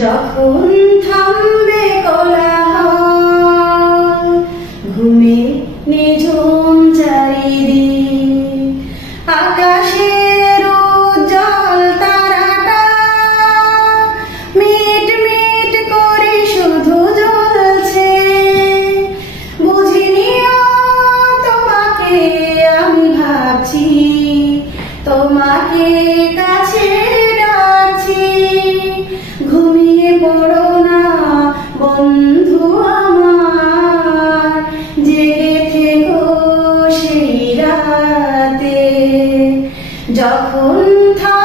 যখন থামবে কোলাহল, ঘুমে নিঝুম চারিদিক, আকাশের তারাটা মিট মিট করে শুধু তোমাকে, আমি ভাবছি তোমাকে যখন থা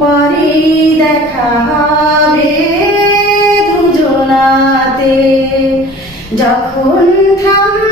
পরে দেখা হবে দুজনাতে। যখন থাম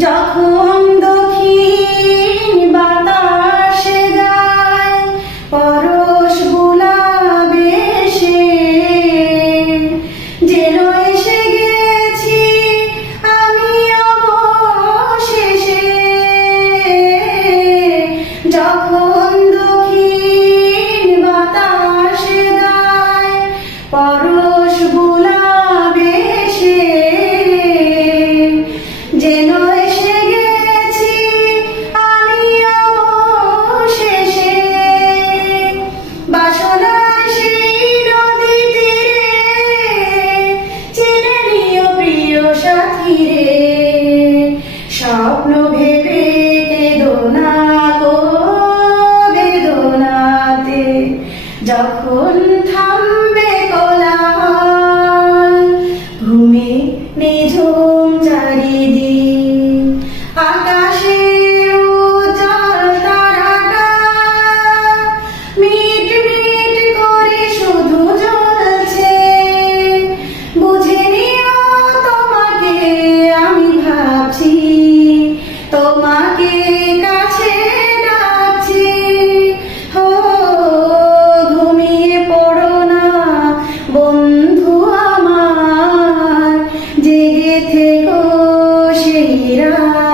Dark Horse. 되고 싶이라.